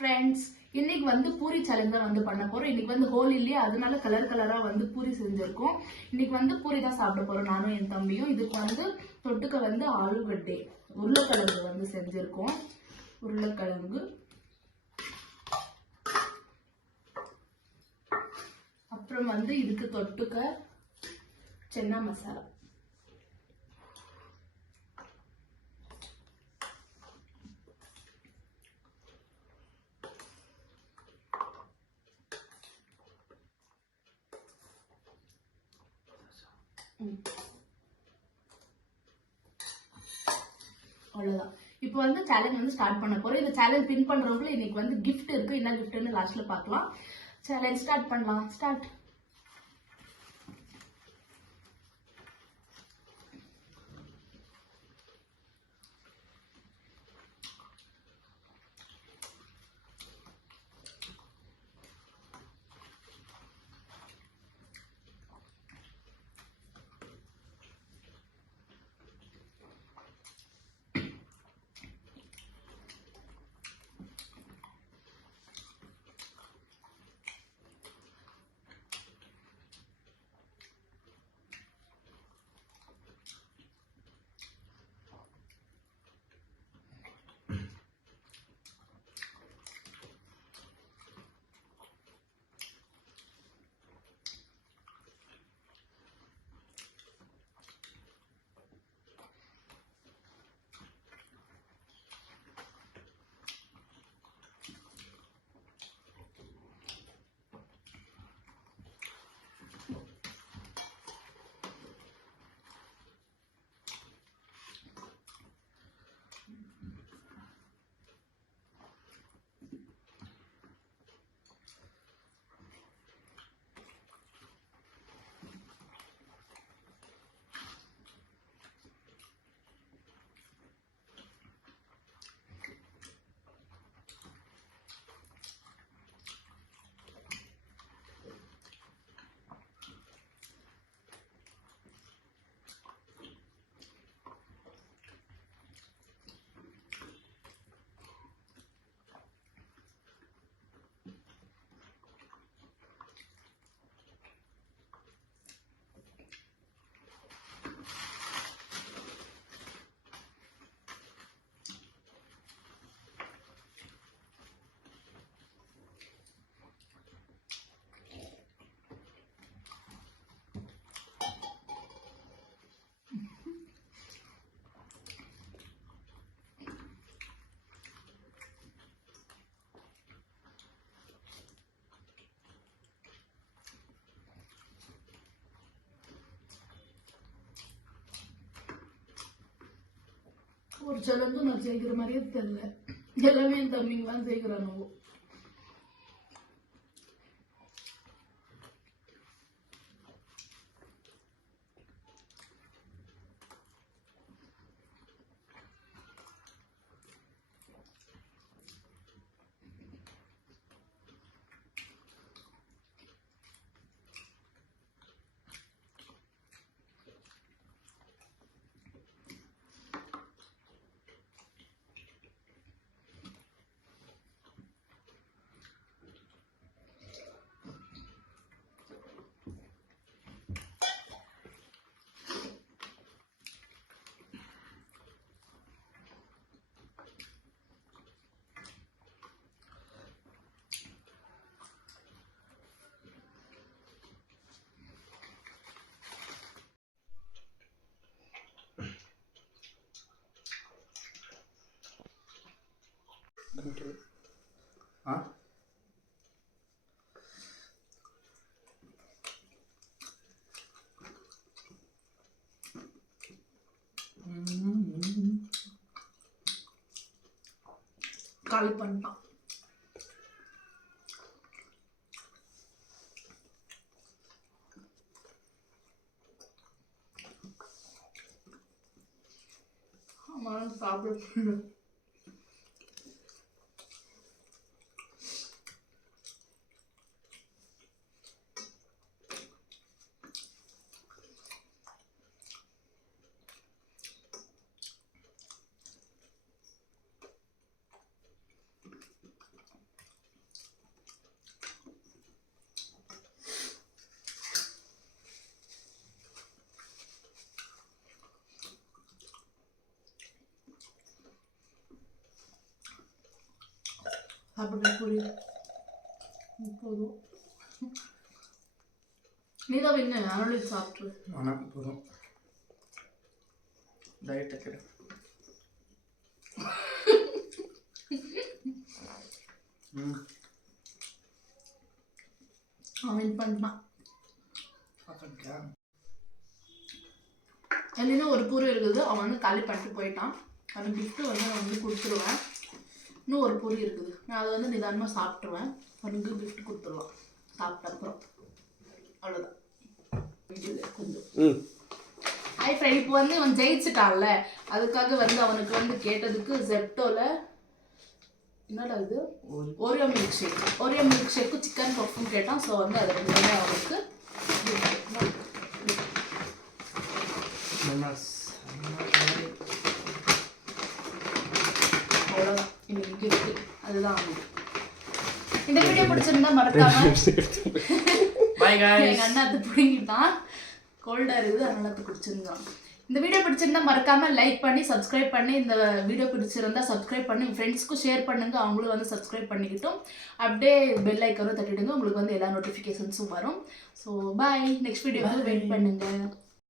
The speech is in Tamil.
ஃப்ரெண்ட்ஸ், இன்னைக்கு வந்து பூரி சேலஞ்ச் தான் வந்து பண்ண போறோம். இன்னைக்கு வந்து ஹோலி இல்லையா, அதனால கலர் கலரா வந்து பூரி செஞ்சிருக்கோம். இன்னைக்கு வந்து பூரி தான் சாப்பிட போறோம் நானும் என் தம்பியும். இதுக்கு வந்து தொட்டுக்க வந்து ஆலுகட்டை உருளைக்கிழங்கு வந்து செஞ்சிருக்கோம். உருளைக்கிழங்கு, அப்புறம் வந்து இதுக்கு தொட்டுக்க சென்னா மசாலா. அவ்வளவுதான். இப்போ வந்து சேலஞ்ச் வந்து ஸ்டார்ட் பண்ண போறோம். இந்த சேலஞ்ச் பின் பண்றவங்களுக்கு இன்னைக்கு வந்து கிஃப்ட் இருக்கு. என்ன கிஃப்ட்னு லாஸ்ட்ல பார்க்கலாம். சேலஞ்ச் ஸ்டார்ட் பண்ணலாம். ஸ்டார்ட். ஒரு சேலஞ்சும் நான் செய்கிற மாதிரியே தெரியல. எல்லாமே என் தம்பிங்க தான் செய்கிறானோ. காலி பண்ணிட்டான். ஆமா, சாப்பிட சாப்பிட்ற பூரி போதும். நீதான் வேணும் அதனால சாப்பிட்ரு. ஆனால் போதும் டயட் வைக்கிற. அவன் பண்ணான் பார்த்துட்டியா? இல்லைன்னா ஒரு பூரி இருக்குது, அவன் வந்து காலி பண்ணிட்டு போயிட்டான். அவன் கிஃப்ட்டு வந்து நான் வந்து கொடுத்துருவேன். இன்னும் ஒரு பூரி இருக்குது, நான் அதை வந்து நிதானமாக சாப்பிட்ருவேன். அவனுக்கு கிஃப்ட் கொடுத்துருவான் சாப்பிட்ட அப்புறம். அவ்வளோதான் கொஞ்சம். ஹாய் ஃப்ரெண்ட், இப்போ வந்து அவன் ஜெயிச்சுட்டான்ல, அதுக்காக வந்து அவனுக்கு வந்து கேட்டதுக்கு ஜெப்டோவில் என்னடா இது ஓரியோ மில்க் ஷேக்கு சிக்கன் பஃப்பும் கேட்டான். ஸோ வந்து அது ரெண்டுமே அவனுக்கு அவ்வளோதான் இன்னைக்கு கிஃப்ட். அதுதான் அவனுக்கு. இந்த வீடியோ பிடிச்சிருந்தா மறக்காம பை गाइस. எங்கள் அண்ணா அது பிடிங்கிட்டான், கோல்டாக இருக்குது அதனால அது பிடிச்சிருந்தான். இந்த வீடியோ பிடிச்சிருந்தா மறக்காம லைக் பண்ணி சப்ஸ்கிரைப் பண்ணி, இந்த வீடியோ பிடிச்சிருந்தா சப்ஸ்கிரைப் பண்ணி ஃப்ரெண்ட்ஸ்க்கும் ஷேர் பண்ணுங்க, அவங்களும் வந்து சப்ஸ்கிரைப் பண்ணிக்கிட்டும் அப்படியே பெல் ஐக்கனும் தட்டிடுங்க, உங்களுக்கு வந்து எல்லா நோட்டிஃபிகேஷன்ஸும் வரும். ஸோ பாய், நெக்ஸ்ட் வீடியோக்கு வெயிட் பண்ணுங்க.